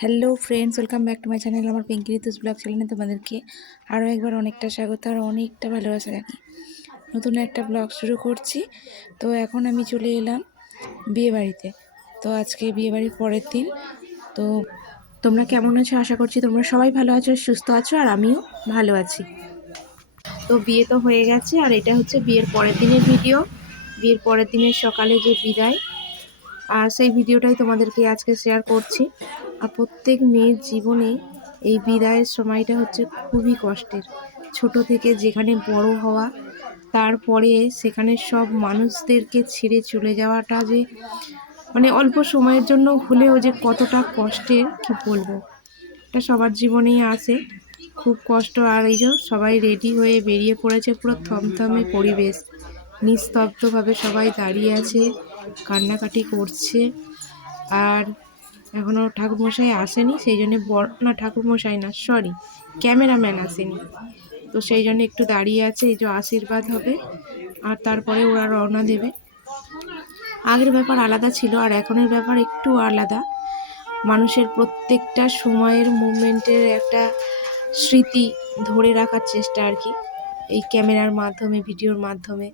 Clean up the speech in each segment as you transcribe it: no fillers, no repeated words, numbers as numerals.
Hello friends, welcome back to my channel. আমার Pinki ঋতুস blog চ্যানেলে তোমাদেরকে আরও একবার অনেকটা স্বাগত আর অনেকটা ভালোবাসা জানি। নতুন একটা ব্লগ শুরু করছি। তো এখন আমি চলে এলাম বিয়েবাড়িতে। তো আজকে বিয়েবাড়ির পরের দিন। তো তোমরা কেমন আছো? আশা করছি তোমরা সবাই ভালো আছো, সুস্থ আছো, আর আমিও ভালো আছি। তো বিয়ে তো হয়ে গেছে, আর এটা হচ্ছে বিয়ের পরের দিনের ভিডিও। বিয়ের পরের দিনের সকালে যে বিদায়, আর সেই ভিডিওটাই তোমাদেরকে আজকে শেয়ার করছি। আর প্রত্যেক মেয়ের জীবনে এই বিদায়ের সময়টা হচ্ছে খুবই কষ্টের। ছোট থেকে যেখানে বড় হওয়া, তারপরে সেখানে সব মানুষদেরকে ছেড়ে চলে যাওয়াটা যে মানে অল্প সময়ের জন্য হলেও যে কতটা কষ্টের কি বলবো। এটা সবার জীবনেই আসে, খুব কষ্ট। আর এই যে সবাই রেডি হয়ে বেরিয়ে পড়েছে, পুরো থমথমে পরিবেশ, নিস্তব্ধভাবে সবাই দাঁড়িয়ে আছে, কান্নাকাটি করছে। আর এখনও ঠাকুরমশাই আসেনি, সেই জন্যে ঠাকুরমশাই না, সরি, ক্যামেরাম্যান আসেনি। তো সেই জন্য একটু দাঁড়িয়ে আছে, এই যে আশীর্বাদ হবে আর তারপরে ওরা রওনা দেবে। আগের ব্যাপার আলাদা ছিল, আর এখনের ব্যাপার একটু আলাদা। মানুষের প্রত্যেকটা সময়ের মুভমেন্টের একটা স্মৃতি ধরে রাখার চেষ্টা আর কি, এই ক্যামেরার মাধ্যমে, ভিডিওর মাধ্যমে।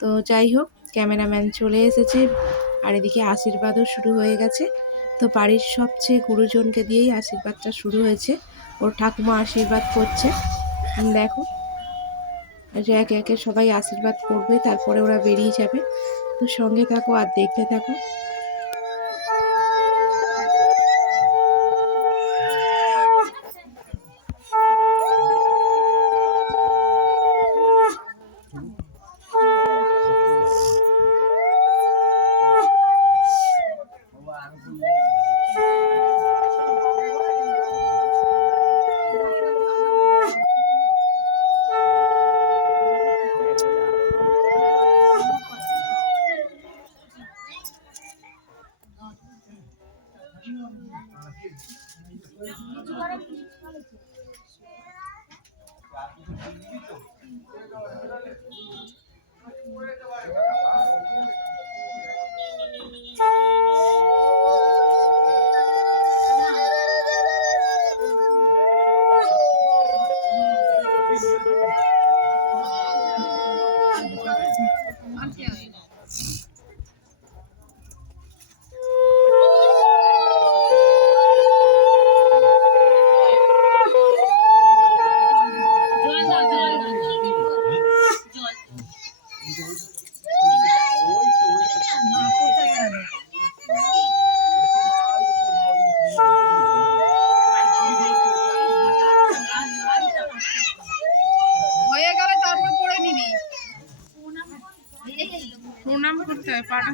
তো যাই হোক, ক্যামেরাম্যান চলে এসেছে, আর এদিকে আশীর্বাদও শুরু হয়ে গেছে। তো বাড়ির সবচেয়ে গুরুজনকে দিয়েই আশীর্বাদটা শুরু হয়েছে। ওর ঠাকুমা আশীর্বাদ করছে, দেখো, যে একে একে সবাই আশীর্বাদ করবে, তারপরে ওরা বেরিয়ে যাবে। তো সঙ্গে থাকো আর দেখতে থাকো। প্রণাম করতে হয় পাড়া।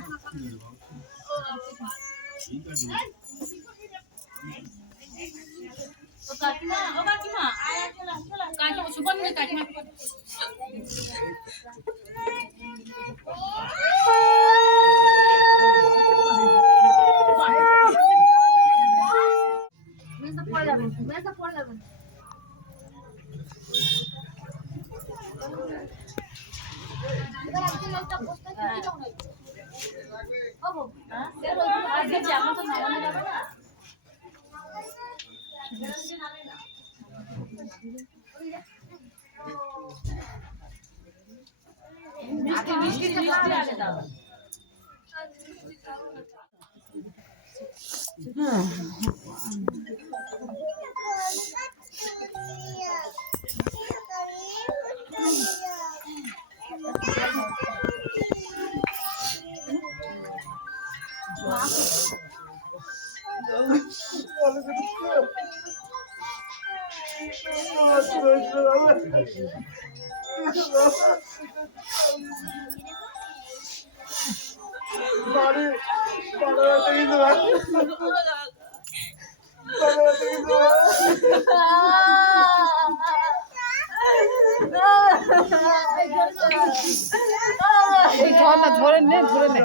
ধরে নে, ধরে নে।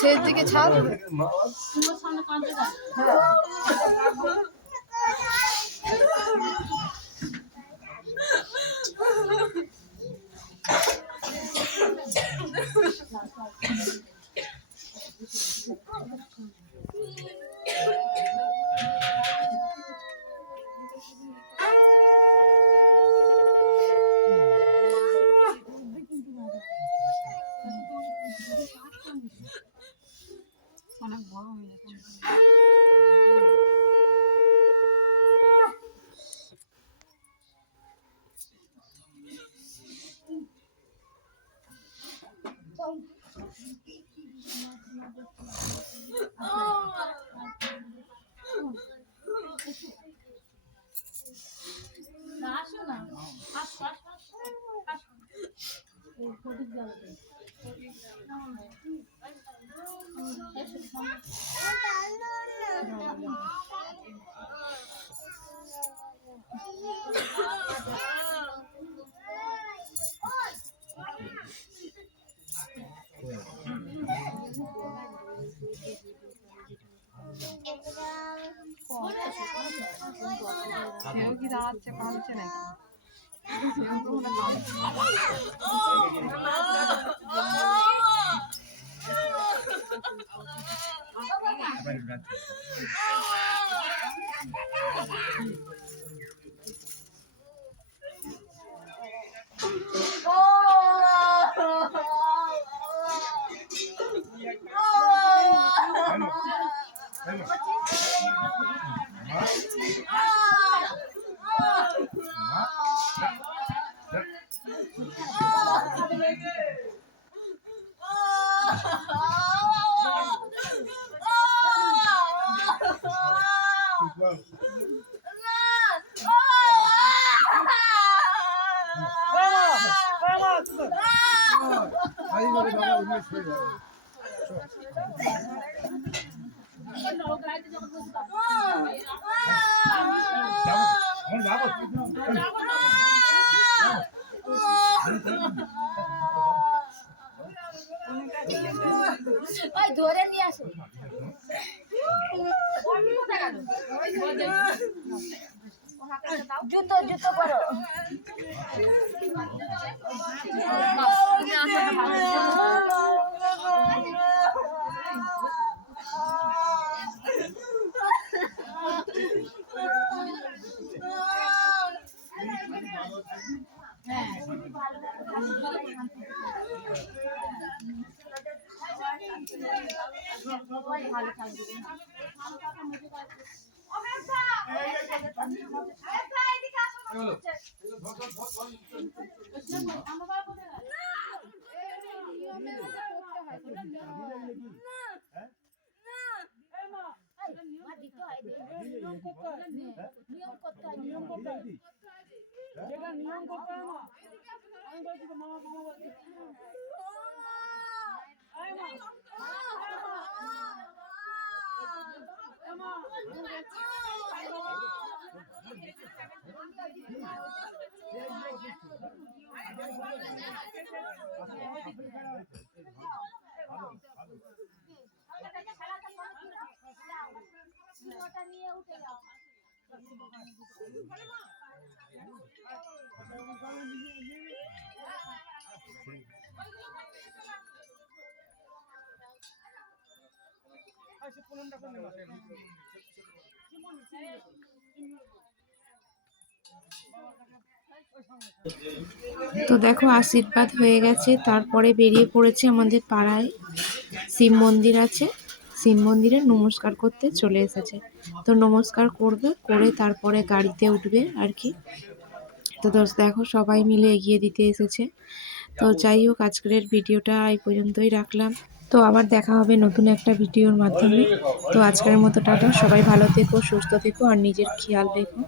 শেষ দিকে ছাড়। অনেক বড় হয়ে গেছে। সেও কি দাঁড়াচ্ছে কাঁদছে নাকি? সেও তো মনে ধরে নিয়ে আসো। জুতো জুতো করো। তো দেখো আশীর্বাদ হয়ে গেছে, তারপরে বেরিয়ে পড়েছে আমাদের পাড়ায় শিব মন্দির আছে, শিব মন্দিরে নমস্কার করতে চলে এসেছে। তো নমস্কার করবে, করে তারপরে গাড়িতে উঠবে আর কি। তো দেখো সবাই মিলে এগিয়ে দিতে এসেছে। তো যাই হোক, আজকের ভিডিওটা এই পর্যন্তই রাখলাম। তো আবার দেখা হবে নতুন একটা ভিডিওর মাধ্যমে। তো আজকের মতো টাটা, সবাই ভালো থেকো, সুস্থ থেকো আর নিজের খেয়াল রেখো।